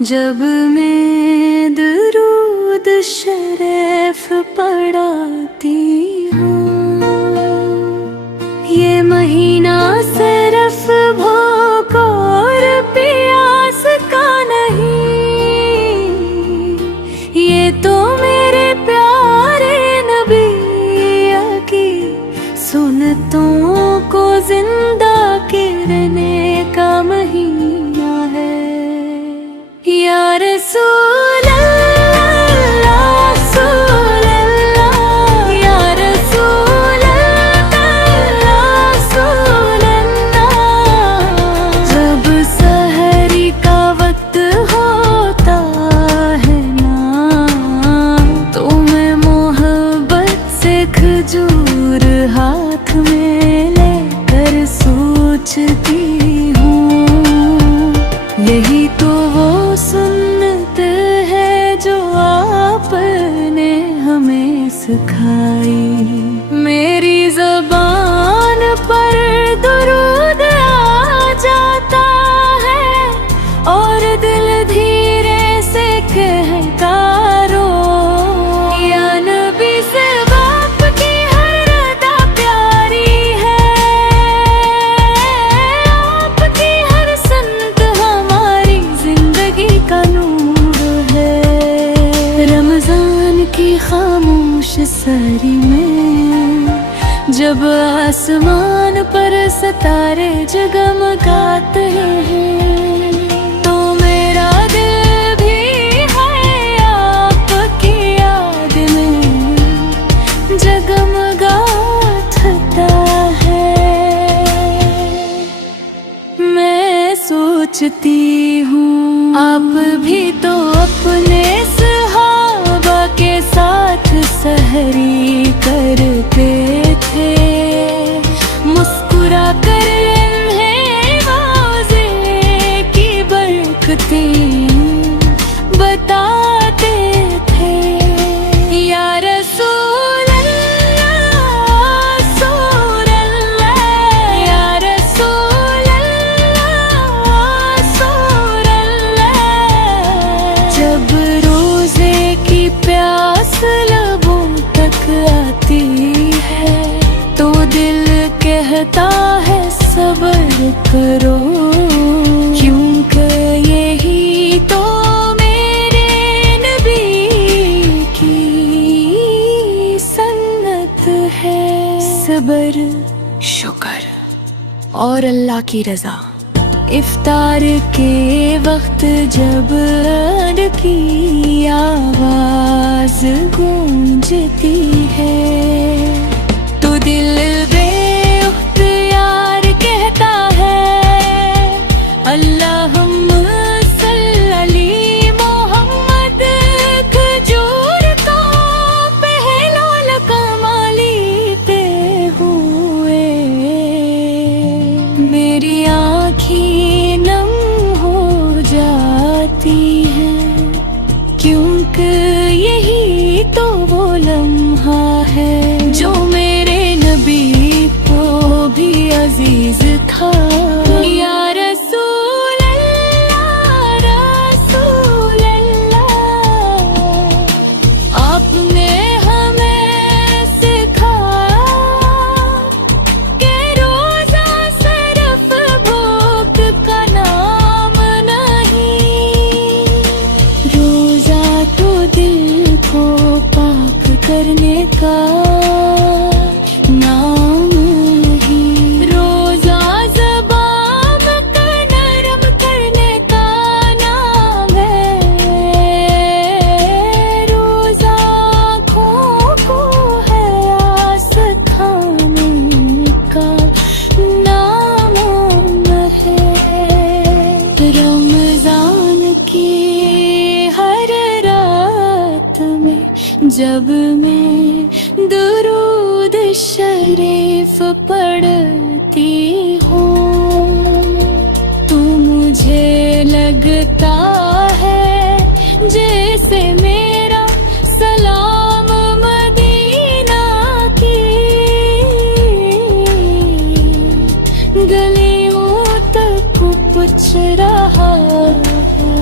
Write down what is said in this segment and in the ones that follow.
जब मैं दुरूद शरीफ पढ़ाती हूँ, ये महीना सिर्फ भूख और प्यास का नहीं, ये तो मेरे प्यारे नबी की सुन्नतों को जिंदा करने का महीना है। या रसूल अल्लाह, रसूल अल्लाह, या रसूल अल्लाह, रसूल अल्लाह। जब सहरी का वक्त होता है ना, तो मैं मोहब्बत से खजूर हाथ में लेकर सोचती हूँ, यही तो वो सुन्नत है जो आपने हमें सिखाई। मेरी ज़बान पर दुरूद आ जाता है और दिल धीरे से कहता रो, या नबी से बाप की हर अदा प्यारी है, आपकी हर सुन्नत हमारी जिंदगी का नूर है। रमजान की खामोश सहरी में जब आसमान पर सितारे जगमगाते हैं, तो मेरा दिल भी है आपकी याद में जगमगा उठता है। मैं सोचती हूँ आप भी तो अपने सहाबा के साथ सहरी करते थे, मुस्कुरा कर इन्हें रोज़े की बरकतें बताते थे। या रसूल अल्लाह, रसूल अल्लाह, या रसूल अल्लाह, रसूल अल्लाह। जब रोज़े की प्यास लबों तक आती है, तो दिल कहता है सब्र करो, क्योंकि यही तो मेरे नबी की सन्नत है। सब्र, शुक्र और अल्लाह की रजा। इफ्तार के वक्त जब अद की आवाज गूंजती है, तो दिल बेख्तियार कहता है अल्लाहुम्मा सल्ली मोहम्मद। खजूर का पहला लकमा लेते हुए मेरी आँखें नम हो जाती हैं, क्योंकि यही तो वो लम्हा है जो मेरे नबी को भी अजीज था। या रसूल अल्लाह, रसूल अल्लाह, आपने हमें सिखाया कि रोज़ा सिर्फ भूख का नाम नहीं, रोज़ा तो दिल को पाक करने का नाम ही, रोज़ा ज़बान को नरम करने का नाम है, रोज़ा आँखों को हयास खाने का नाम है। रमज़ान की हर रात में जब मैं दुरूद शरीफ पढ़ती हूँ, तो मुझे लगता है जैसे मेरा सलाम मदीना की गलियों तक पूछ रहा है।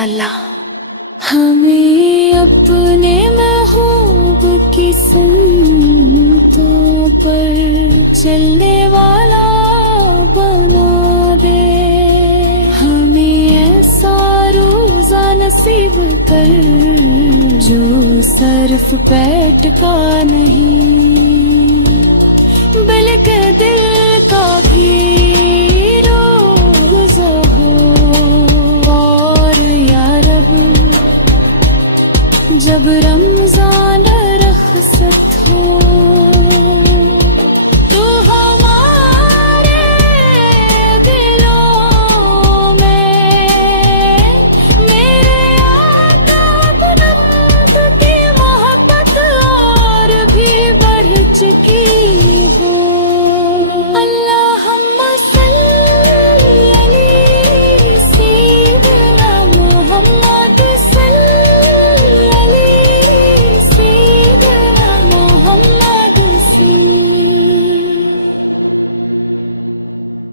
अल्लाह। हमें अपने महबूब की सुन्नतों पर चलने वाला बना दे। हमें ऐसा रोज़ा नसीब कर जो सर्फ पैट का नहीं, बल्कि दिल